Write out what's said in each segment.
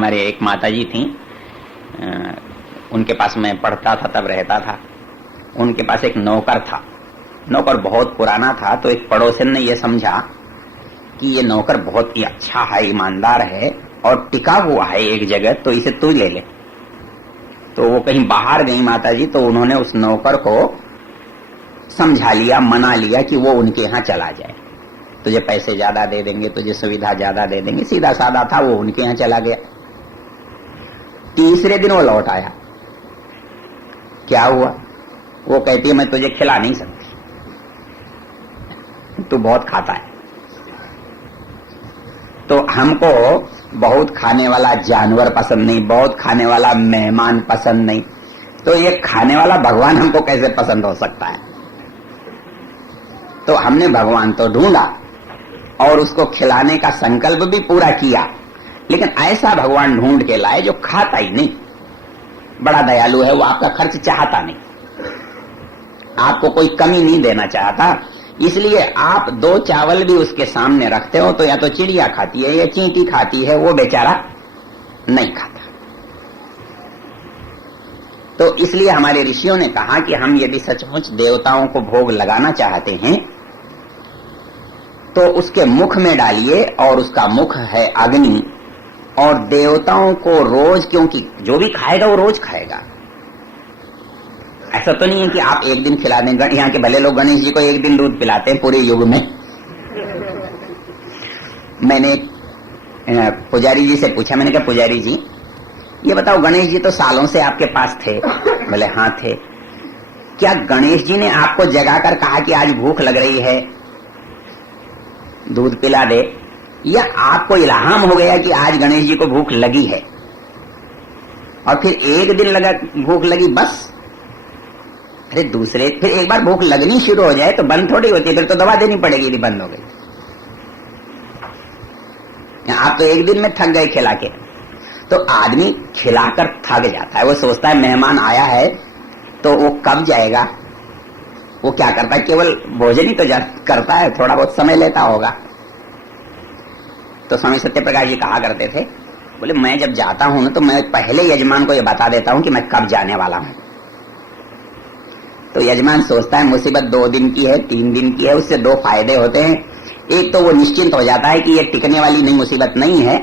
हमारे एक माताजी थी, उनके पास मैं पढ़ता था तब रहता था। उनके पास एक नौकर था, नौकर बहुत पुराना था। तो एक पड़ोसन ने यह समझा कि ये नौकर बहुत ही अच्छा है, ईमानदार है और टिका हुआ है एक जगह, तो इसे तू ले ले। तो वो कहीं बाहर गई माताजी, तो उन्होंने उस नौकर को समझा लिया, मना लिया कि वो उनके यहाँ चला जाए, तुझे पैसे ज्यादा दे देंगे, तुझे सुविधा ज्यादा दे देंगे। सीधा साधा था, वो उनके यहाँ चला गया। तीसरे दिन वो लौट आया। क्या हुआ? वो कहती है मैं तुझे खिला नहीं सकती, तू बहुत खाता है। तो हमको बहुत खाने वाला जानवर पसंद नहीं, बहुत खाने वाला मेहमान पसंद नहीं, तो ये खाने वाला भगवान हमको कैसे पसंद हो सकता है? तो हमने भगवान तो ढूंढा और उसको खिलाने का संकल्प भी पूरा किया, लेकिन ऐसा भगवान ढूंढ के लाए जो खाता ही नहीं, बड़ा दयालु है, वो आपका खर्च चाहता नहीं, आपको कोई कमी नहीं देना चाहता। इसलिए आप 2 चावल भी उसके सामने रखते हो तो या तो चिड़िया खाती है या चींटी खाती है, वो बेचारा नहीं खाता। तो इसलिए हमारे ऋषियों ने कहा कि हम यदि सचमुच देवताओं को भोग लगाना चाहते हैं तो उसके मुख में डालिए, और उसका मुख है अग्नि, और देवताओं को रोज, क्योंकि जो भी खाएगा वो रोज खाएगा। ऐसा तो नहीं है कि आप एक दिन खिला दें। यहाँ के भले लोग गणेश जी को एक दिन दूध पिलाते हैं पूरे युग में। मैंने पुजारी जी से पूछा, मैंने कहा पुजारी जी ये बताओ, गणेश जी तो सालों से आपके पास थे। बोले हाँ थे। क्या गणेश जी ने आपको जगाकर कहा कि आज भूख लग रही है, दूध पिला दे, या आपको इल्हाम हो गया कि आज गणेश जी को भूख लगी है और फिर एक दिन लगा भूख लगी बस? अरे दूसरे फिर एक बार भूख लगनी शुरू हो जाए तो बंद थोड़ी होती है, फिर तो दवा देनी पड़ेगी यदि बंद हो गई। आप तो एक दिन में थक गए खिला के। तो आदमी खिलाकर थक जाता है, वो सोचता है मेहमान आया है तो वो कब जाएगा। वो क्या करता है, केवल भोजन ही तो करता है, थोड़ा बहुत समय लेता होगा। तो स्वामी सत्यप्रकाश जी कहा करते थे, बोले मैं जब जाता हूं ना तो मैं पहले यजमान को ये बता देता हूं कि मैं कब जाने वाला हूं। तो यजमान सोचता है मुसीबत 2 दिन की है, 3 दिन की है, उससे 2 फायदे होते हैं। एक तो वो निश्चिंत हो जाता है कि ये टिकने वाली नहीं मुसीबत नहीं है,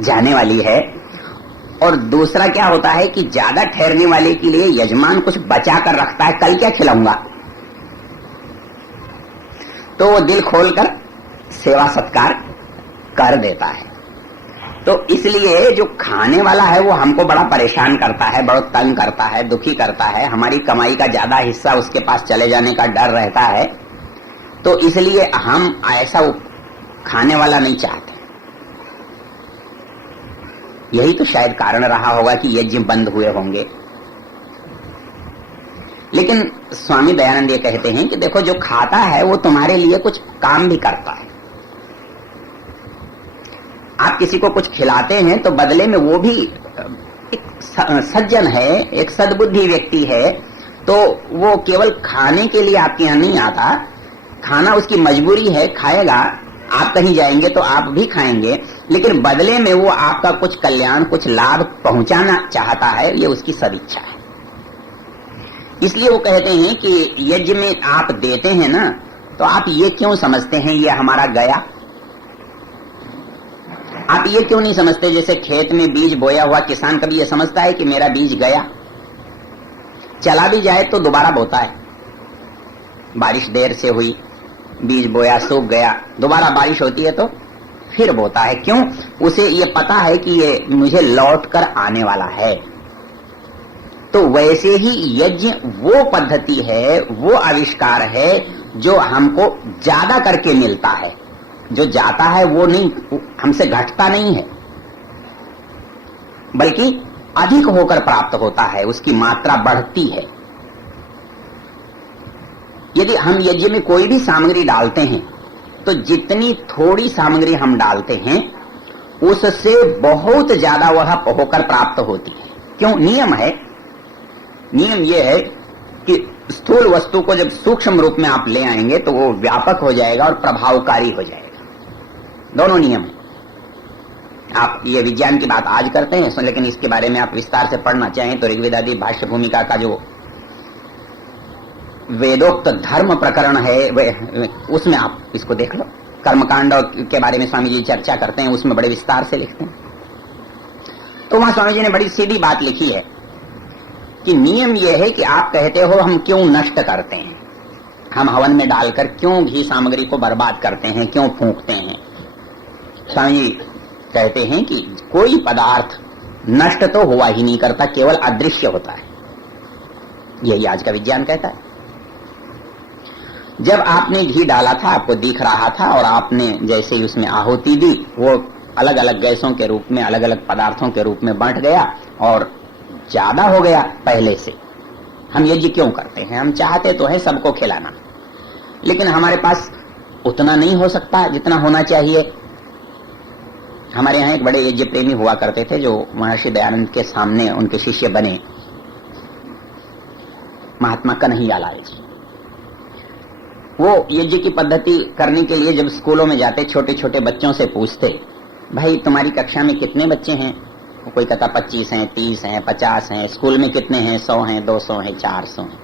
जाने वाली है। और दूसरा क्या होता है कि ज्यादा ठहरने वाले के लिए यजमान कुछ बचा कर रखता है, कल क्या खिलाऊंगा, तो वो दिल खोलकर सेवा सत्कार कर देता है। तो इसलिए जो खाने वाला है वो हमको बड़ा परेशान करता है, बड़ा तंग करता है, दुखी करता है, हमारी कमाई का ज्यादा हिस्सा उसके पास चले जाने का डर रहता है। तो इसलिए हम ऐसा खाने वाला नहीं चाहते। यही तो शायद कारण रहा होगा कि यज्ञ बंद हुए होंगे। लेकिन स्वामी दयानंद ये कहते हैं कि देखो जो खाता है वो तुम्हारे लिए कुछ काम भी करता है। आप किसी को कुछ खिलाते हैं तो बदले में वो भी एक सज्जन है, एक सद्बुद्धि व्यक्ति है, तो वो केवल खाने के लिए आपके यहाँ नहीं आता, खाना उसकी मजबूरी है, खाएगा। आप कहीं जाएंगे तो आप भी खाएंगे, लेकिन बदले में वो आपका कुछ कल्याण, कुछ लाभ पहुंचाना चाहता है, ये उसकी सदिच्छा है। इसलिए वो कहते हैं कि यज्ञ में आप देते हैं ना, तो आप ये क्यों समझते हैं ये हमारा गया? आप ये क्यों नहीं समझते जैसे खेत में बीज बोया हुआ किसान कभी ये समझता है कि मेरा बीज गया? चला भी जाए तो दोबारा बोता है। बारिश देर से हुई, बीज बोया, सूख गया, दोबारा बारिश होती है तो फिर बोता है। क्यों? उसे ये पता है कि ये मुझे लौट कर आने वाला है। तो वैसे ही यज्ञ वो पद्धति है, वो आविष्कार है जो हमको ज्यादा करके मिलता है। जो जाता है वो नहीं, हमसे घटता नहीं है, बल्कि अधिक होकर प्राप्त होता है, उसकी मात्रा बढ़ती है। यदि हम यज्ञ में कोई भी सामग्री डालते हैं तो जितनी थोड़ी सामग्री हम डालते हैं उससे बहुत ज्यादा वह होकर प्राप्त होती है। क्यों? नियम है। नियम यह है कि स्थूल वस्तु को जब सूक्ष्म रूप में आप ले आएंगे तो वो व्यापक हो जाएगा और प्रभावकारी हो जाएगा। दोनों नियम है। आप ये विज्ञान की बात आज करते हैं, लेकिन इसके बारे में आप विस्तार से पढ़ना चाहें तो ऋग्वेदादि भाष्य भूमिका का जो वेदोक्त धर्म प्रकरण है उसमें आप इसको देख लो। कर्मकांड के बारे में स्वामी जी चर्चा करते हैं, उसमें बड़े विस्तार से लिखते हैं। तो वहां स्वामी जी ने बड़ी सीधी बात लिखी है कि नियम यह है कि आप कहते हो हम क्यों नष्ट करते हैं, हम हवन में डालकर क्यों घी सामग्री को बर्बाद करते हैं, क्यों फूंकते हैं। स्वामी जी कहते हैं कि कोई पदार्थ नष्ट तो हुआ ही नहीं करता, केवल अदृश्य होता है। यही आज का विज्ञान कहता है। जब आपने घी डाला था आपको दिख रहा था, और आपने जैसे ही उसमें आहुति दी वो अलग अलग गैसों के रूप में, अलग अलग पदार्थों के रूप में बंट गया और ज्यादा हो गया पहले से। हम यज्ञ क्यों करते हैं? हम चाहते तो है सबको खिलाना, लेकिन हमारे पास उतना नहीं हो सकता जितना होना चाहिए। हमारे यहाँ एक बड़े यज्ञ प्रेमी हुआ करते थे जो महर्षि दयानंद के सामने उनके शिष्य बने, महात्मा कन्हैयालाल जी। वो यज्ञ की पद्धति करने के लिए जब स्कूलों में जाते छोटे छोटे बच्चों से पूछते, भाई तुम्हारी कक्षा में कितने बच्चे हैं? कोई कहता 25 हैं, 30 हैं, 50 हैं। स्कूल में कितने हैं? 100 हैं, 200 हैं, 400 हैं।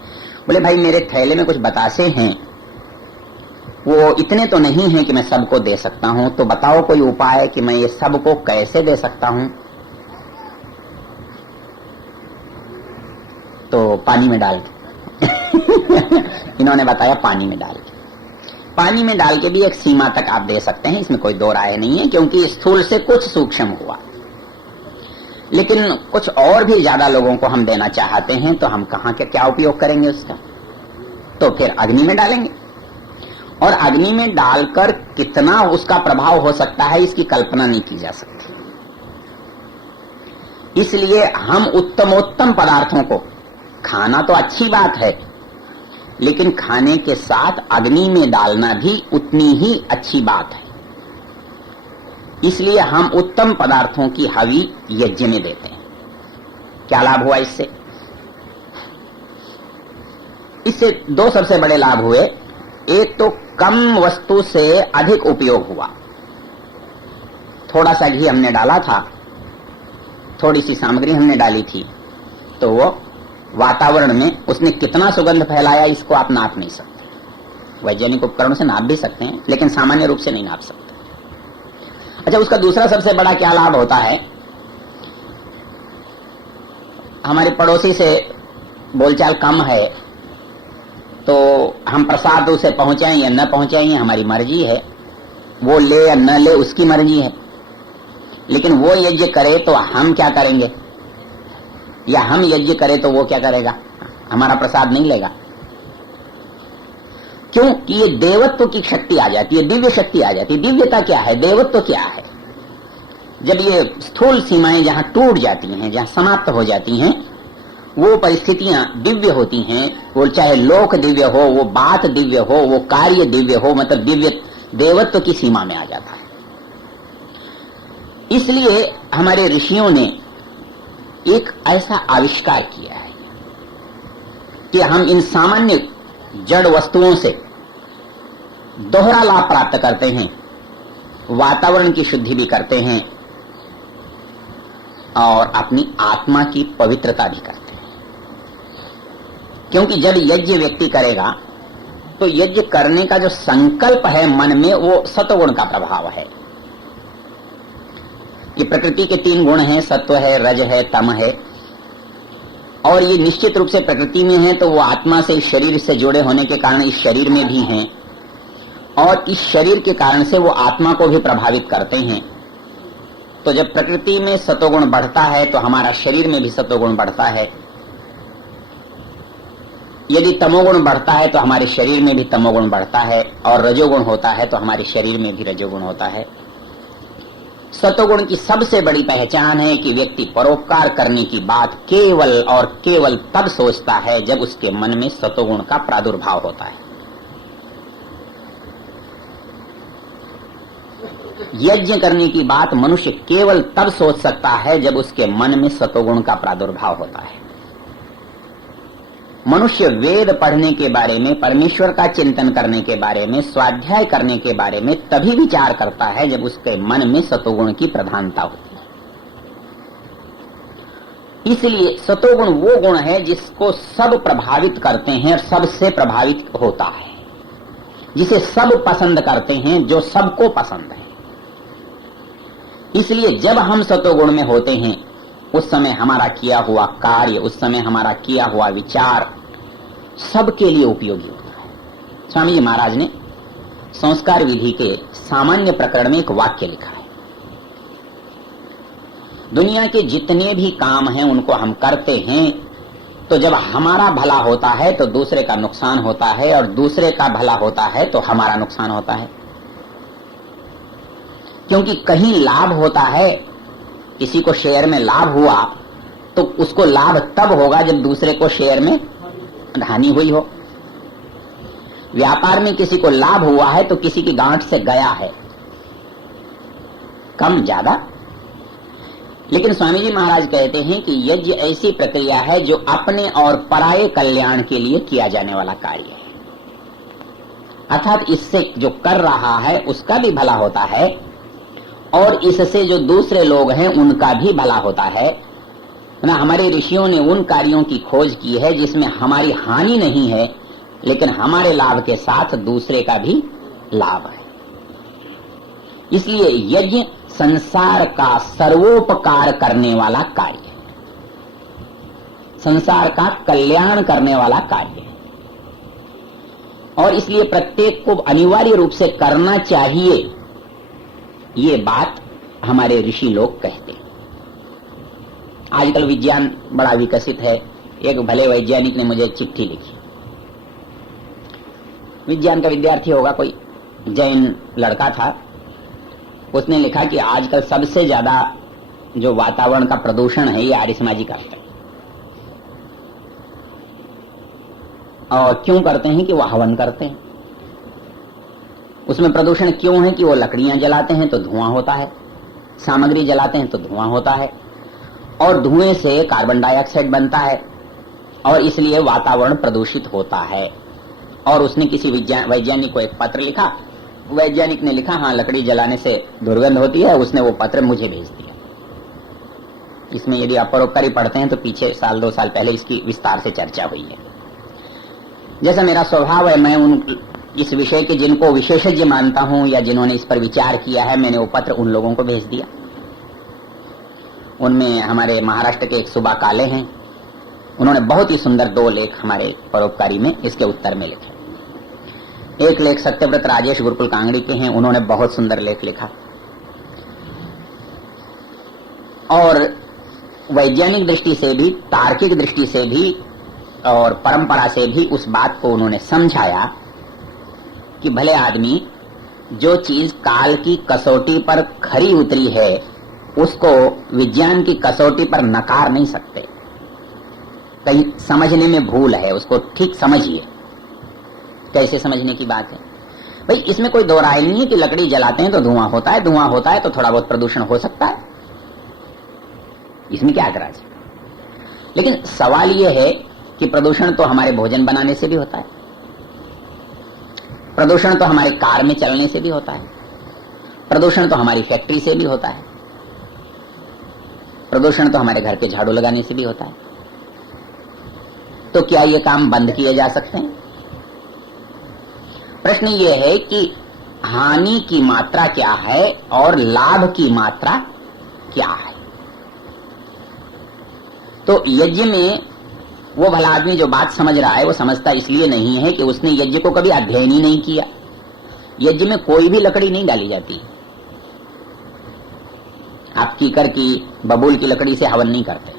बोले भाई मेरे थैले में कुछ बतासे हैं, वो इतने तो नहीं है कि मैं सबको दे सकता हूं, तो बताओ कोई उपाय कि मैं ये सबको कैसे दे सकता हूं। तो पानी में डाल इन्होंने बताया पानी में डाल के। पानी में डाल के भी एक सीमा तक आप दे सकते हैं, इसमें कोई दो राय नहीं है, क्योंकि स्थूल से कुछ सूक्ष्म हुआ। लेकिन कुछ और भी ज्यादा लोगों को हम देना चाहते हैं तो हम कहां के क्या उपयोग करेंगे उसका? तो फिर अग्नि में डालेंगे, और अग्नि में डालकर कितना उसका प्रभाव हो सकता है इसकी कल्पना नहीं की जा सकती। इसलिए हम उत्तमोत्तम पदार्थों को खाना तो अच्छी बात है, लेकिन खाने के साथ अग्नि में डालना भी उतनी ही अच्छी बात है। इसलिए हम उत्तम पदार्थों की हवि यज्ञ में देते हैं। क्या लाभ हुआ इससे? इससे दो सबसे बड़े लाभ हुए। एक तो कम वस्तु से अधिक उपयोग हुआ। थोड़ा सा घी हमने डाला था, थोड़ी सी सामग्री हमने डाली थी, तो वो वातावरण में उसने कितना सुगंध फैलाया इसको आप नाप नहीं सकते। वैज्ञानिक उपकरणों से नाप भी सकते हैं, लेकिन सामान्य रूप से नहीं नाप सकते। अच्छा, उसका दूसरा सबसे बड़ा क्या लाभ होता है? हमारे पड़ोसी से बोलचाल कम है तो हम प्रसाद उसे पहुंचाएं या न पहुंचाएं हमारी मर्जी है, वो ले या न ले उसकी मर्जी है। लेकिन वो यज्ञ करे तो हम क्या करेंगे, या हम यज्ञ करें तो वो क्या करेगा? हमारा प्रसाद नहीं लेगा। क्यों? कि ये देवत्व की शक्ति आ जाती है, दिव्य शक्ति आ जाती है। दिव्यता क्या है, देवत्व क्या है? जब ये स्थूल सीमाएं जहां टूट जाती हैं, जहां समाप्त हो जाती हैं, वो परिस्थितियां दिव्य होती हैं। वो चाहे लोक दिव्य हो, वो बात दिव्य हो, वो कार्य दिव्य हो, मतलब दिव्य देवत्व की सीमा में आ जाता है। इसलिए हमारे ऋषियों ने एक ऐसा आविष्कार किया है कि हम इन सामान्य जड़ वस्तुओं से दोहरा लाभ प्राप्त करते हैं, वातावरण की शुद्धि भी करते हैं और अपनी आत्मा की पवित्रता भी करते हैं। क्योंकि जब यज्ञ व्यक्ति करेगा तो यज्ञ करने का जो संकल्प है मन में, वो सत्वगुण का प्रभाव है। ये प्रकृति के 3 गुण हैं, सत्व है, रज है, तम है, और ये निश्चित रूप से प्रकृति में है तो वो आत्मा से, इस शरीर से जुड़े होने के कारण इस शरीर में भी हैं, और इस शरीर के कारण से वो आत्मा को भी प्रभावित करते हैं। तो जब प्रकृति में सत्वगुण बढ़ता है तो हमारा शरीर में भी सत्वगुण बढ़ता है। यदि तमोगुण बढ़ता है तो हमारे शरीर में भी तमोगुण बढ़ता है, और रजोगुण होता है तो हमारे शरीर में भी रजोगुण होता है। सत्वगुण की सबसे बड़ी पहचान है कि व्यक्ति परोपकार करने की बात केवल और केवल तब सोचता है जब उसके मन में सत्वगुण का प्रादुर्भाव होता है। यज्ञ करने की बात मनुष्य केवल तब सोच सकता है जब उसके मन में सत्वगुण का प्रादुर्भाव होता है। मनुष्य वेद पढ़ने के बारे में, परमेश्वर का चिंतन करने के बारे में, स्वाध्याय करने के बारे में तभी विचार करता है जब उसके मन में सतोगुण की प्रधानता होती है। इसलिए सतोगुण वो गुण है जिसको सब प्रभावित करते हैं और सबसे प्रभावित होता है, जिसे सब पसंद करते हैं, जो सबको पसंद है। इसलिए जब हम सतोगुण में होते हैं उस समय हमारा किया हुआ कार्य, उस समय हमारा किया हुआ विचार सबके लिए उपयोगी होता है। स्वामी जी महाराज ने संस्कार विधि के सामान्य प्रकरण में एक वाक्य लिखा है, दुनिया के जितने भी काम हैं उनको हम करते हैं तो जब हमारा भला होता है तो दूसरे का नुकसान होता है, और दूसरे का भला होता है तो हमारा नुकसान होता है। क्योंकि कहीं लाभ होता है, किसी को शेयर में लाभ हुआ तो उसको लाभ तब होगा जब दूसरे को शेयर में हानि हुई हो। व्यापार में किसी को लाभ हुआ है तो किसी की गांठ से गया है, कम ज्यादा। लेकिन स्वामी जी महाराज कहते हैं कि यज्ञ ऐसी प्रक्रिया है जो अपने और पराये कल्याण के लिए किया जाने वाला कार्य है। अर्थात इससे जो कर रहा है उसका भी भला होता है और इससे जो दूसरे लोग हैं उनका भी भला होता है ना। हमारे ऋषियों ने उन कार्यों की खोज की है जिसमें हमारी हानि नहीं है लेकिन हमारे लाभ के साथ दूसरे का भी लाभ है। इसलिए यज्ञ संसार का सर्वोपकार करने वाला कार्य है, संसार का कल्याण करने वाला कार्य है, और इसलिए प्रत्येक को अनिवार्य रूप से करना चाहिए। ये बात हमारे ऋषि लोग कहते हैं। आजकल विज्ञान बड़ा विकसित है। एक भले वैज्ञानिक ने मुझे चिट्ठी लिखी, विज्ञान का विद्यार्थी होगा, कोई जैन लड़का था। उसने लिखा कि आजकल सबसे ज्यादा जो वातावरण का प्रदूषण है ये आर्यसमाजी करते हैं। और क्यों करते हैं कि वो हवन करते हैं। उसमें प्रदूषण क्यों है कि वो लकड़ियां जलाते हैं तो धुआं होता है, सामग्री जलाते हैं तो धुआं होता है, और धुएं से कार्बन डाइऑक्साइड बनता है और इसलिए वातावरण प्रदूषित होता है। और उसने किसी वैज्ञानिक को एक पत्र लिखा। वैज्ञानिक ने लिखा, हाँ लकड़ी जलाने से दुर्गंध होती है। उसने वो पत्र मुझे भेज दिया। इसमें यदि आप परोपकारी पढ़ते हैं तो पीछे साल 2 साल पहले इसकी विस्तार से चर्चा हुई है। जैसा मेरा स्वभाव है, मैं उन इस विषय के जिनको विशेषज्ञ मानता हूं या जिन्होंने इस पर विचार किया है, मैंने वो पत्र उन लोगों को भेज दिया। उनमें हमारे महाराष्ट्र के एक सुबा काले हैं, उन्होंने बहुत ही सुंदर 2 लेख हमारे परोपकारी में इसके उत्तर में लिखे। एक लेख सत्यव्रत राजेश गुरुकुल कांगड़ी के हैं, उन्होंने बहुत सुंदर लेख लिखा। और वैज्ञानिक दृष्टि से भी, तार्किक दृष्टि से भी और परंपरा से भी उस बात को उन्होंने समझाया कि भले आदमी जो चीज काल की कसौटी पर खरी उतरी है उसको विज्ञान की कसौटी पर नकार नहीं सकते। कहीं समझने में भूल है, उसको ठीक समझिए। कैसे समझने की बात है भाई, इसमें कोई दो राय नहीं है कि लकड़ी जलाते हैं तो धुआं होता है, धुआं होता है तो थोड़ा बहुत प्रदूषण हो सकता है, इसमें क्या एतराज है। लेकिन सवाल यह है कि प्रदूषण तो हमारे भोजन बनाने से भी होता है, प्रदूषण तो हमारे कार में चलने से भी होता है, प्रदूषण तो हमारी फैक्ट्री से भी होता है, प्रदूषण तो हमारे घर के झाड़ू लगाने से भी होता है। तो क्या ये काम बंद किए जा सकते हैं? प्रश्न ये है कि हानि की मात्रा क्या है और लाभ की मात्रा क्या है। तो यज्ञ में वो भला आदमी जो बात समझ रहा है वो समझता इसलिए नहीं है कि उसने यज्ञ को कभी अध्ययन ही नहीं किया। यज्ञ में कोई भी लकड़ी नहीं डाली जाती। आप कीकर की, बबूल की लकड़ी से हवन नहीं करते,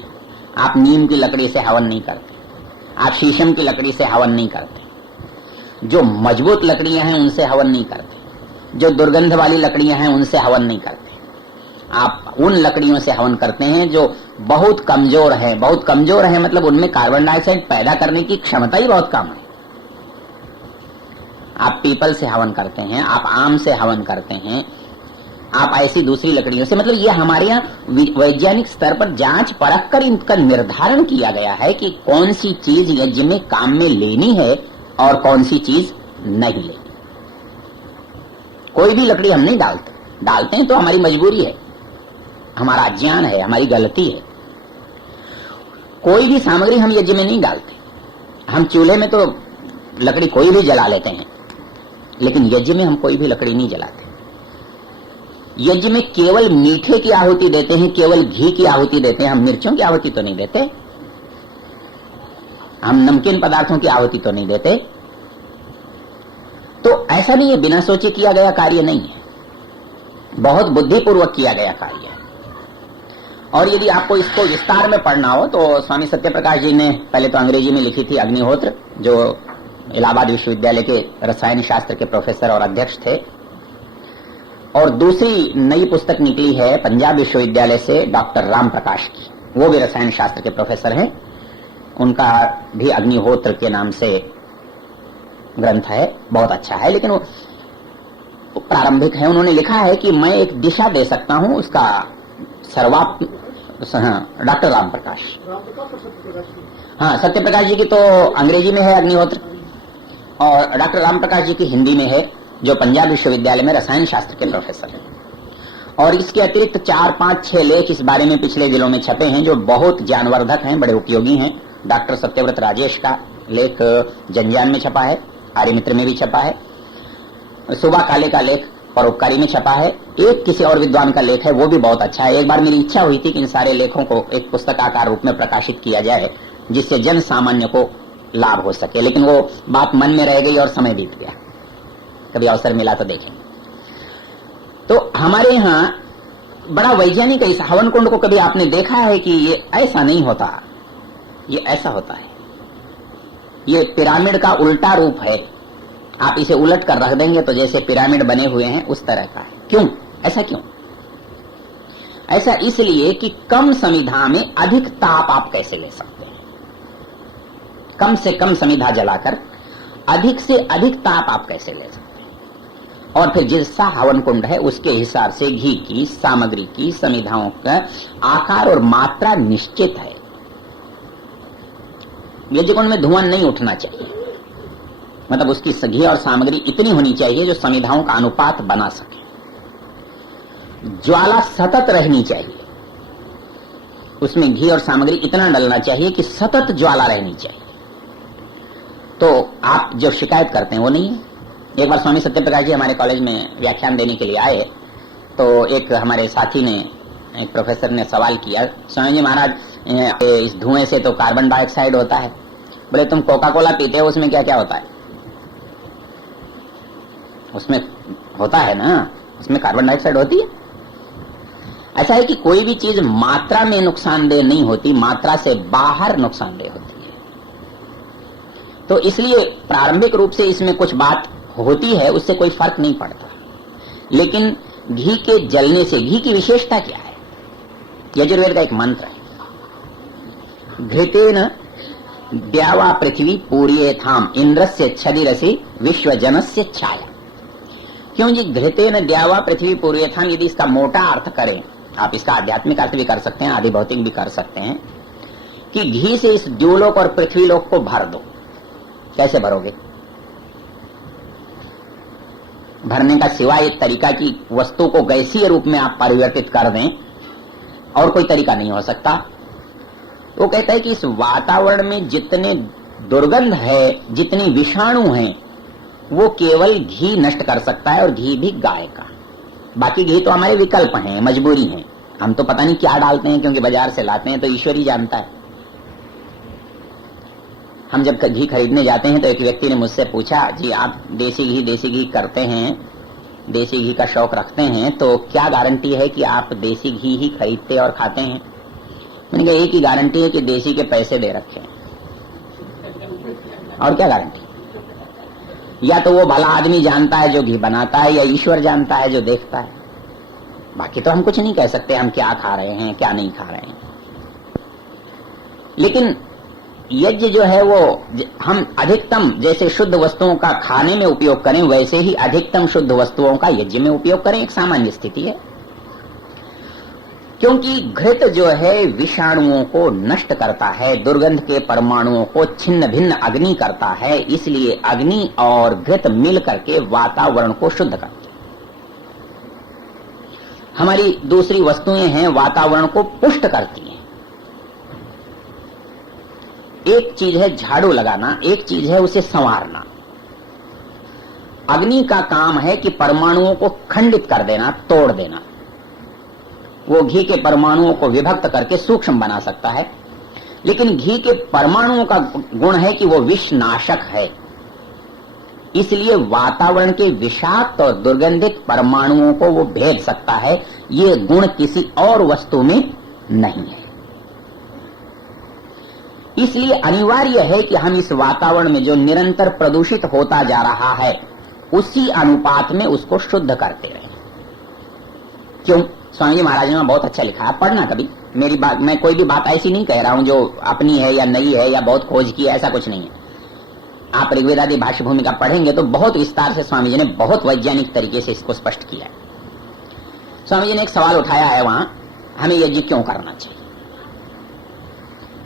आप नीम की लकड़ी से हवन नहीं करते, आप शीशम की लकड़ी से हवन नहीं करते, जो मजबूत लकड़ियां हैं उनसे हवन नहीं करते, जो दुर्गंध वाली लकड़ियां हैं उनसे हवन नहीं करते। आप उन लकड़ियों से हवन करते हैं जो बहुत कमजोर है। बहुत कमजोर है मतलब उनमें कार्बन डाइऑक्साइड पैदा करने की क्षमता ही बहुत कम है। आप पीपल से हवन करते हैं, आप आम से हवन करते हैं, आप ऐसी दूसरी लकड़ियों से, मतलब ये हमारे यहाँ वैज्ञानिक स्तर पर जांच परख कर इनका निर्धारण किया गया है कि कौन सी चीज यज्ञ में काम में लेनी है और कौन सी चीज नहीं लेनी। कोई भी लकड़ी हम नहीं डालते हैं तो हमारी मजबूरी है, हमारा अज्ञान है, हमारी गलती है। कोई भी सामग्री हम यज्ञ में नहीं डालते। हम चूल्हे में तो लकड़ी कोई भी जला लेते हैं, लेकिन यज्ञ में हम कोई भी लकड़ी नहीं जलाते। यज्ञ में केवल मीठे की आहुति देते हैं, केवल घी की आहुति देते हैं। हम मिर्चों की आहुति तो नहीं देते, हम नमकीन पदार्थों की आहुति तो नहीं देते। तो ऐसा नहीं है, बिना सोचे किया गया कार्य नहीं है, बहुत बुद्धिपूर्वक किया गया कार्य है। और यदि आपको इसको विस्तार में पढ़ना हो तो स्वामी सत्यप्रकाश जी ने पहले तो अंग्रेजी में लिखी थी अग्निहोत्र, जो इलाहाबाद विश्वविद्यालय के रसायन शास्त्र के प्रोफेसर और अध्यक्ष थे। और दूसरी नई पुस्तक निकली है पंजाब विश्वविद्यालय से डॉक्टर राम प्रकाश की, वो भी रसायन शास्त्र के प्रोफेसर हैं। उनका भी अग्निहोत्र के नाम से ग्रंथ है, बहुत अच्छा है, लेकिन वो प्रारंभिक है। उन्होंने लिखा है कि मैं एक दिशा दे सकता हूं, उसका डॉक्टर राम प्रकाश, हाँ सत्यप्रकाश जी की तो अंग्रेजी में है अग्निहोत्र, और डॉक्टर राम प्रकाश जी की हिंदी में है, जो पंजाब विश्वविद्यालय में रसायन शास्त्र के प्रोफेसर हैं। और इसके अतिरिक्त 4, 5, 6 लेख इस बारे में पिछले दिनों में छपे हैं, जो बहुत ज्ञानवर्धक हैं, बड़े उपयोगी हैं। डॉक्टर सत्यव्रत राजेश का लेख जनजान में छपा है, आर्यमित्र में भी छपा है। सुबह काले का लेख परोपकारी में छपा है। एक किसी और विद्वान का लेख है, वो भी बहुत अच्छा है। एक बार मेरी इच्छा हुई थी कि इन सारे लेखों को एक पुस्तकाकार रूप में प्रकाशित किया जाए, जिससे जन सामान्य को लाभ हो सके, लेकिन वो बात मन में रह गई और समय बीत गया। कभी अवसर मिला तो देखेंगे। तो हमारे यहाँ बड़ा वैज्ञानिक है। इस हवन कुंड को कभी आपने देखा है कि ये ऐसा नहीं होता, ये ऐसा होता है। ये पिरामिड का उल्टा रूप है। आप इसे उलट कर रख देंगे तो जैसे पिरामिड बने हुए हैं उस तरह का है। क्यों ऐसा? क्यों ऐसा? इसलिए कि कम समिधा में अधिक ताप आप कैसे ले सकते हैं। कम से कम समिधा जलाकर अधिक से अधिक ताप आप कैसे ले सकते हैं। और फिर जैसा हवन कुंड है उसके हिसाब से घी की सामग्री की समिधाओं का आकार और मात्रा निश्चित है। यज्ञ कुंड में धुआं नहीं उठना चाहिए, मतलब उसकी घी और सामग्री इतनी होनी चाहिए जो समिधाओं का अनुपात बना सके। ज्वाला सतत रहनी चाहिए, उसमें घी और सामग्री इतना डलना चाहिए कि सतत ज्वाला रहनी चाहिए। तो आप जो शिकायत करते हैं वो नहीं है। एक बार स्वामी सत्यप्रकाश जी हमारे कॉलेज में व्याख्यान देने के लिए आए, तो एक हमारे साथी ने, एक प्रोफेसर ने सवाल किया, स्वामी जी महाराज इस धुएं से तो कार्बन डाइऑक्साइड होता है। बोले तुम कोका कोला पीते हो, उसमें क्या क्या होता है? उसमें होता है ना, उसमें कार्बन डाइऑक्साइड होती है। ऐसा है कि कोई भी चीज मात्रा में नुकसानदेह नहीं होती, मात्रा से बाहर नुकसानदेह होती है। तो इसलिए प्रारंभिक रूप से इसमें कुछ बात होती है, उससे कोई फर्क नहीं पड़ता। लेकिन घी के जलने से, घी की विशेषता क्या है? यजुर्वेद का एक मंत्र है, घृतेन द्यावा पृथ्वी पूर्येथाम इंद्रस्य छदिरसि विश्व जनस्य छाया। क्यों जी? घृतेन द्यावा पृथ्वी पूर्येथाम, यदि इसका मोटा अर्थ करें, आप इसका आध्यात्मिक अर्थ भी कर सकते हैं, आदि भौतिक भी कर सकते हैं, कि घी से इस द्यूलोक और पृथ्वीलोक को भर दो। कैसे भरोगे? भरने का सिवाय एक तरीका की वस्तु को गैसीय रूप में आप परिवर्तित कर दें, और कोई तरीका नहीं हो सकता। वो कहता है कि इस वातावरण में जितने दुर्गंध है, जितनी विषाणु हैं, वो केवल घी नष्ट कर सकता है, और घी भी गाय का। बाकी घी तो हमारे विकल्प हैं, मजबूरी हैं। हम तो पता नहीं क्या डालते हैं, क्योंकि बाजार से लाते हैं तो ईश्वर ही जानता है। हम जब घी खरीदने जाते हैं तो एक व्यक्ति ने मुझसे पूछा, जी आप देसी घी करते हैं, देसी घी का शौक रखते हैं, तो क्या गारंटी है कि आप देसी घी ही खरीदते और खाते हैं? मैंने कहा एक ही गारंटी है कि देसी के पैसे दे रखे हैं, और क्या गारंटी? या तो वो भला आदमी जानता है जो घी बनाता है, या ईश्वर जानता है जो देखता है। बाकी तो हम कुछ नहीं कह सकते हम क्या खा रहे हैं क्या नहीं खा रहे हैं। लेकिन यज्ञ जो है वो हम अधिकतम जैसे शुद्ध वस्तुओं का खाने में उपयोग करें वैसे ही अधिकतम शुद्ध वस्तुओं का यज्ञ में उपयोग करें, एक सामान्य स्थिति है। क्योंकि घृत जो है विषाणुओं को नष्ट करता है, दुर्गंध के परमाणुओं को छिन्न भिन्न अग्नि करता है, इसलिए अग्नि और घृत मिल करके वातावरण को शुद्ध करते हैं। हमारी दूसरी वस्तुएं हैं वातावरण को पुष्ट करती हैं। एक चीज है झाड़ू लगाना, एक चीज है उसे संवारना। अग्नि का काम है कि परमाणुओं को खंडित कर देना, तोड़ देना। वो घी के परमाणुओं को विभक्त करके सूक्ष्म बना सकता है, लेकिन घी के परमाणुओं का गुण है कि वो विषनाशक है, इसलिए वातावरण के विषाक्त और दुर्गंधित परमाणुओं को वो भेद सकता है। ये गुण किसी और वस्तु में नहीं है। इसलिए अनिवार्य है कि हम इस वातावरण में जो निरंतर प्रदूषित होता जा रहा है उसी अनुपात में उसको शुद्ध करते रहें। क्यों? स्वामी जी महाराज ने बहुत अच्छा लिखा है, पढ़ना कभी। मेरी बात, मैं कोई भी बात ऐसी नहीं कह रहा हूं जो अपनी है या नई है या बहुत खोज की है, ऐसा कुछ नहीं है। आप ऋग्वेदादि भाष्य भूमिका पढ़ेंगे तो बहुत विस्तार से स्वामी जी ने बहुत वैज्ञानिक तरीके से इसको स्पष्ट किया है। स्वामी जी ने एक सवाल उठाया है वहां, हमें यज्ञ क्यों करना चाहिए?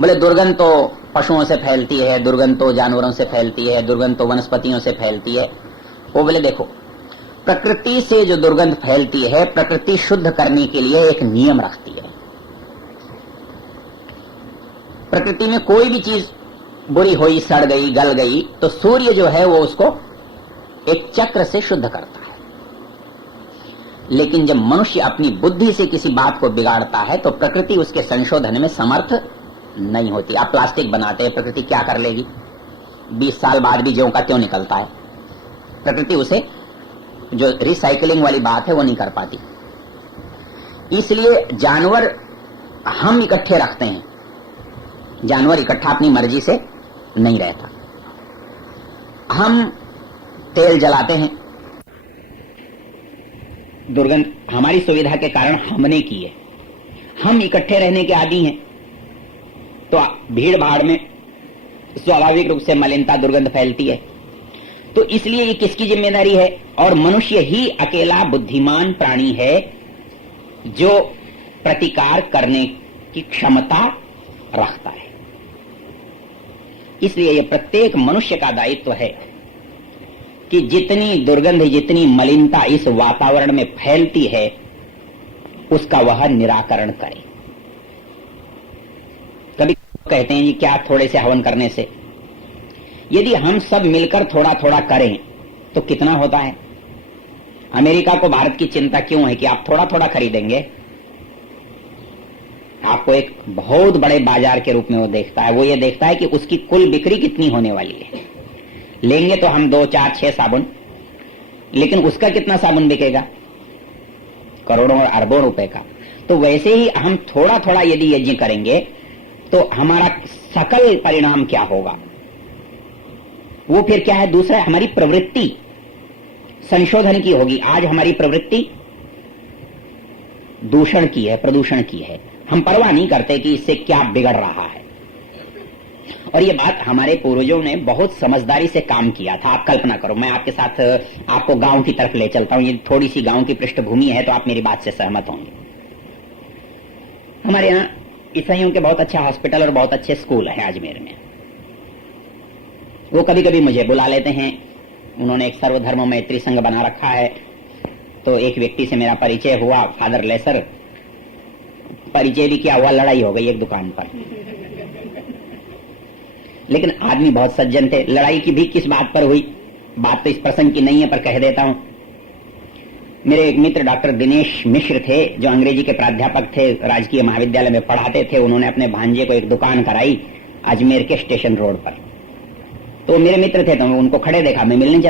बोले दुर्गंध तो पशुओं से फैलती है, दुर्गंध तो जानवरों से फैलती है, दुर्गंध तो वनस्पतियों से फैलती है। वो बोले देखो, प्रकृति से जो दुर्गंध फैलती है, प्रकृति शुद्ध करने के लिए एक नियम रखती है। प्रकृति में कोई भी चीज बुरी हुई, सड़ गई, गल गई, तो सूर्य जो है वो उसको एक चक्र से शुद्ध करता है। लेकिन जब मनुष्य अपनी बुद्धि से किसी बात को बिगाड़ता है तो प्रकृति उसके संशोधन में समर्थ नहीं होती। आप प्लास्टिक बनाते हैं, प्रकृति क्या कर लेगी? 20 साल बाद भी ज्यों का त्यों निकलता है। प्रकृति उसे, जो रिसाइकलिंग वाली बात है, वो नहीं कर पाती। इसलिए जानवर हम इकट्ठे रखते हैं, जानवर इकट्ठा अपनी मर्जी से नहीं रहता। हम तेल जलाते हैं, दुर्गंध हमारी सुविधा के कारण हमने की है। हम इकट्ठे रहने के आदी हैं, तो भीड़ भाड़ में स्वाभाविक रूप से मलिनता, दुर्गंध फैलती है। तो इसलिए ये किसकी जिम्मेदारी है? और मनुष्य ही अकेला बुद्धिमान प्राणी है जो प्रतिकार करने की क्षमता रखता है। इसलिए ये प्रत्येक मनुष्य का दायित्व है कि जितनी दुर्गंध, जितनी मलिनता इस वातावरण में फैलती है उसका वह निराकरण करे। कभी कहते हैं जी क्या थोड़े से हवन करने से? यदि हम सब मिलकर थोड़ा थोड़ा करें तो कितना होता है? अमेरिका को भारत की चिंता क्यों है कि आप थोड़ा थोड़ा खरीदेंगे? आपको एक बहुत बड़े बाजार के रूप में वो देखता है। वो ये देखता है कि उसकी कुल बिक्री कितनी होने वाली है। लेंगे तो हम 2, 4, 6 साबुन, लेकिन उसका कितना साबुन बिकेगा? करोड़ों और अरबों रुपए का। तो वैसे ही हम थोड़ा थोड़ा यदि यज्ञ करेंगे तो हमारा सकल परिणाम क्या होगा? वो फिर क्या है? दूसरा, हमारी प्रवृत्ति संशोधन की होगी। आज हमारी प्रवृत्ति दूषण की है, प्रदूषण की है। हम परवाह नहीं करते कि इससे क्या बिगड़ रहा है। और ये बात हमारे पूर्वजों ने बहुत समझदारी से काम किया था। आप कल्पना करो, मैं आपके साथ आपको गांव की तरफ ले चलता हूं। ये थोड़ी सी गांव की पृष्ठभूमि है तो आप मेरी बात से सहमत होंगे। हमारे यहाँ ईसाइयों के बहुत अच्छा हॉस्पिटल और बहुत अच्छे स्कूल है अजमेर में। वो कभी कभी मुझे बुला लेते हैं। उन्होंने एक सर्वधर्म मैत्री संघ बना रखा है। तो एक व्यक्ति से मेरा परिचय हुआ, फादर लेसर। परिचय भी क्या हुआ, लड़ाई हो गई एक दुकान पर। लेकिन आदमी बहुत सज्जन थे। लड़ाई की भी किस बात पर हुई, बात तो इस प्रसंग की नहीं है, पर कह देता हूं। मेरे एक मित्र डॉक्टर दिनेश मिश्र थे, जो अंग्रेजी के प्राध्यापक थे, राजकीय महाविद्यालय में पढ़ाते थे। उन्होंने अपने भांजे को एक दुकान कराई अजमेर के स्टेशन रोड पर। तो मेरे मित्र थे, तो उनको खड़े देखा, मैं मिलने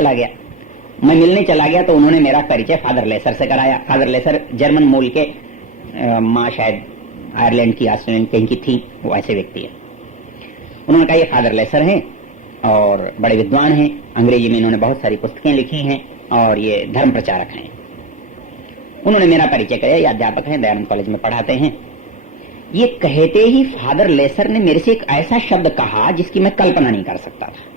चला गया। तो उन्होंने मेरा परिचय फादर लेसर से कराया। फादर लेसर जर्मन मूल के, माँ शायद आयरलैंड की, ऑस्ट्रेलियन कहीं की थी, वो ऐसे व्यक्ति है। उन्होंने कहा ये फादर लेसर हैं और बड़े विद्वान हैं, अंग्रेजी में इन्होंने बहुत सारी पुस्तकें लिखी हैं और ये धर्म प्रचारक हैं। उन्होंने मेरा परिचय कराया। ये अध्यापक हैं, दयानंद कॉलेज में पढ़ाते हैं। ये कहते ही फादर लेसर ने मेरे से एक ऐसा शब्द कहा जिसकी मैं कल्पना नहीं कर सकता था।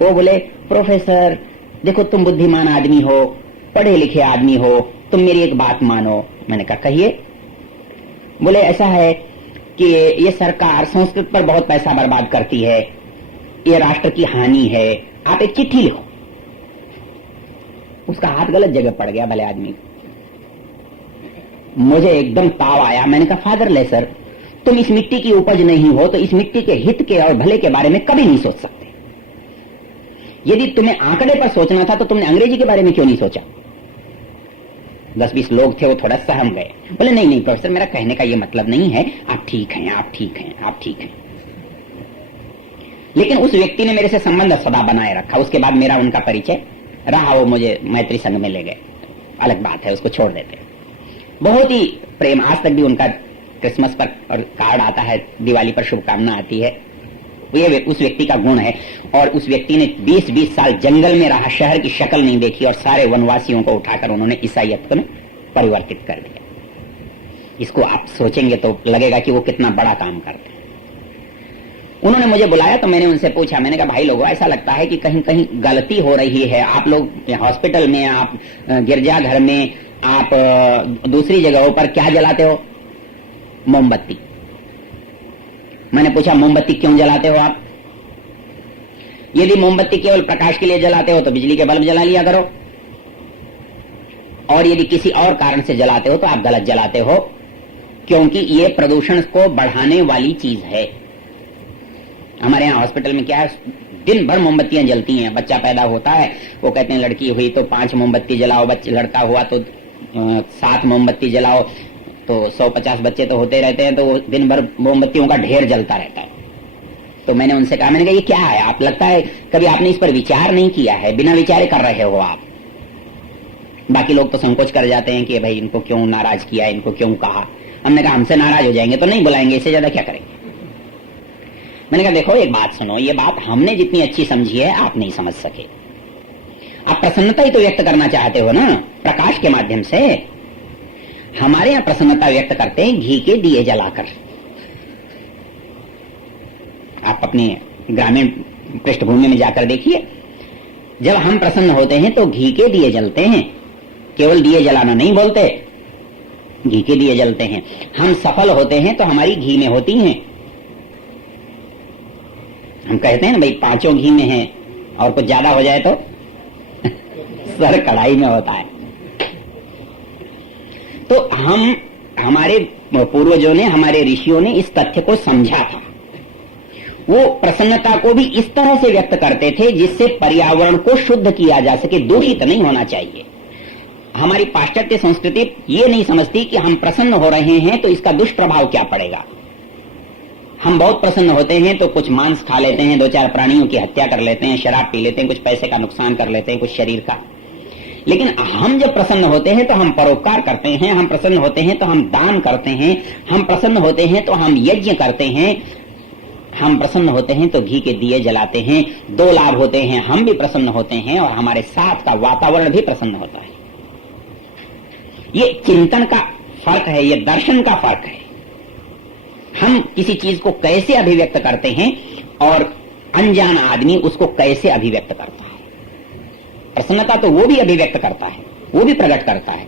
वो बोले, प्रोफेसर देखो तुम बुद्धिमान आदमी हो, पढ़े लिखे आदमी हो, तुम मेरी एक बात मानो। मैंने कहा कहिए। बोले ऐसा है कि ये सरकार संस्कृत पर बहुत पैसा बर्बाद करती है, ये राष्ट्र की हानि है, आप एक चिट्ठी लिखो। उसका हाथ गलत जगह पड़ गया भले आदमी। मुझे एकदम ताव आया। मैंने कहा फादर लेसर, तुम इस मिट्टी की उपज नहीं हो तो इस मिट्टी के हित के और भले के बारे में कभी नहीं सोच सकते। यदि तुम्हें आंकड़े पर सोचना था तो तुमने अंग्रेजी के बारे में क्यों नहीं सोचा? 10-20 लोग थे, वो थोड़ा सहम गए। बोले नहीं नहीं प्रोफेसर, मेरा कहने का ये मतलब नहीं है, आप ठीक हैं, आप ठीक हैं, आप ठीक हैं। लेकिन उस व्यक्ति ने मेरे से संबंध सदा बनाए रखा। उसके बाद मेरा उनका परिचय रहा, वो मुझे मैत्री संघ में ले गए। अलग बात है, उसको छोड़ देते। बहुत ही प्रेम, आज तक भी उनका क्रिसमस पर और कार्ड आता है, दिवाली पर शुभकामना आती है। ये उस व्यक्ति का गुण है। और उस व्यक्ति ने 20-20 साल जंगल में रहा, शहर की शक्ल नहीं देखी और सारे वनवासियों को उठाकर उन्होंने ईसाईयत में परिवर्तित कर दिया। इसको आप सोचेंगे तो लगेगा कि वो कितना बड़ा काम करते हैं। उन्होंने मुझे बुलाया तो मैंने उनसे पूछा, मैंने कहा भाई लोगों, ऐसा लगता है कि कहीं कहीं गलती हो रही है। आप लोग हॉस्पिटल में, आप गिरजाघर में, आप दूसरी जगहों पर क्या जलाते हो? मोमबत्ती। मैंने पूछा मोमबत्ती क्यों जलाते हो आप? यदि मोमबत्ती केवल प्रकाश के लिए जलाते हो तो बिजली के बल्ब जला लिया करो, और यदि किसी और कारण से जलाते हो तो आप गलत जलाते हो, क्योंकि ये प्रदूषण को बढ़ाने वाली चीज है। हमारे यहाँ हॉस्पिटल में क्या है, दिन भर मोमबत्तियां जलती हैं। बच्चा पैदा होता है, वो कहते हैं लड़की हुई तो 5 मोमबत्ती जलाओ, लड़का हुआ तो 7 मोमबत्ती जलाओ, तो 150 बच्चे तो होते रहते हैं, तो वो दिन भर मोमबत्तियों का ढेर जलता रहता है। तो मैंने उनसे कहा, मैंने कहा ये क्या है? आप लगता है कभी आपने इस पर विचार नहीं किया है, बिना विचारे कर रहे हो आप। बाकी लोग तो संकोच कर जाते हैं कि भाई इनको क्यों नाराज किया, इनको क्यों कहा। हमने कहा हमसे नाराज हो जाएंगे तो नहीं बुलाएंगे, इससे ज्यादा क्या करेंगे। मैंने कहा देखो एक बात सुनो, ये बात हमने जितनी अच्छी समझी है आप नहीं समझ सके। आप प्रसन्नता ही तो व्यक्त करना चाहते हो ना, प्रकाश के माध्यम से। हमारे यहाँ प्रसन्नता व्यक्त करते हैं घी के दिए जलाकर। आप अपने ग्रामीण पृष्ठभूमि में जाकर देखिए, जब हम प्रसन्न होते हैं तो घी के दिए जलते हैं। केवल दिए जलाना नहीं बोलते, घी के दिए जलते हैं। हम सफल होते हैं तो हमारी घी में होती हैं। हम कहते हैं ना भाई 5 घी में है, और कुछ ज्यादा हो जाए तो सर कढ़ाई में होता है। तो हमारे पूर्वजों ने, हमारे ऋषियों ने इस तथ्य को समझा था। वो प्रसन्नता को भी इस तरह से व्यक्त करते थे जिससे पर्यावरण को शुद्ध किया जा सके, दूषित नहीं होना चाहिए। हमारी पाश्चात्य संस्कृति ये नहीं समझती कि हम प्रसन्न हो रहे हैं तो इसका दुष्प्रभाव क्या पड़ेगा। हम बहुत प्रसन्न होते हैं तो कुछ मांस खा लेते हैं, 2-4 प्राणियों की हत्या कर लेते हैं, शराब पी लेते हैं, कुछ पैसे का नुकसान कर लेते हैं, कुछ शरीर का। लेकिन हम जब प्रसन्न होते हैं तो हम परोपकार करते हैं, हम प्रसन्न होते हैं तो हम दान करते हैं, हम प्रसन्न होते हैं तो हम यज्ञ करते हैं, हम प्रसन्न होते हैं तो घी के दिए जलाते हैं। 2 लाभ होते हैं, हम भी प्रसन्न होते हैं और हमारे साथ का वातावरण भी प्रसन्न होता है। ये चिंतन का फर्क है, ये दर्शन का फर्क है। हम किसी चीज को कैसे अभिव्यक्त करते हैं और अनजान आदमी उसको कैसे अभिव्यक्त करता है। प्रसन्नता तो वो भी अभिव्यक्त करता है, वो भी प्रकट करता है,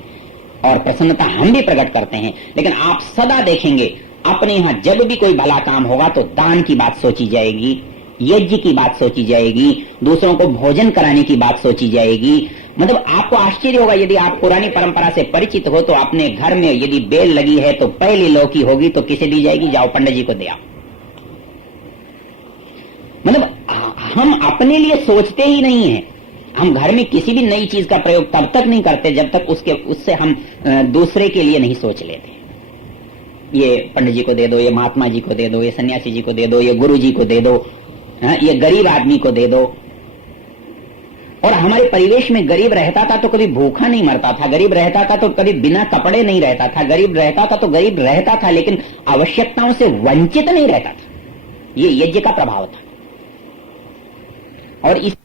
और प्रसन्नता हम भी प्रकट करते हैं। लेकिन आप सदा देखेंगे अपने यहां जब भी कोई भला काम होगा तो दान की बात सोची जाएगी, यज्ञ की बात सोची जाएगी, दूसरों को भोजन कराने की बात सोची जाएगी। मतलब आपको आश्चर्य होगा, यदि आप पुरानी परंपरा से परिचित हो तो अपने घर में यदि बेल लगी है तो पहली लौकी होगी तो किसे दी जाएगी? जाओ पंडित जी को दे आओ। मतलब हम अपने लिए सोचते ही नहीं है। हम घर में किसी भी नई चीज का प्रयोग तब तक नहीं करते जब तक उससे हम दूसरे के लिए नहीं सोच लेते। ये पंडित जी को दे दो, ये महात्मा जी को दे दो, ये सन्यासी जी को दे दो, ये गुरु जी को दे दो, ये गरीब आदमी को दे दो। और हमारे परिवेश में गरीब रहता था तो कभी भूखा नहीं मरता था, गरीब रहता था तो कभी बिना कपड़े नहीं रहता था, गरीब रहता था तो गरीब रहता था लेकिन आवश्यकताओं से वंचित नहीं रहता था। ये यज्ञ का प्रभाव था। और इस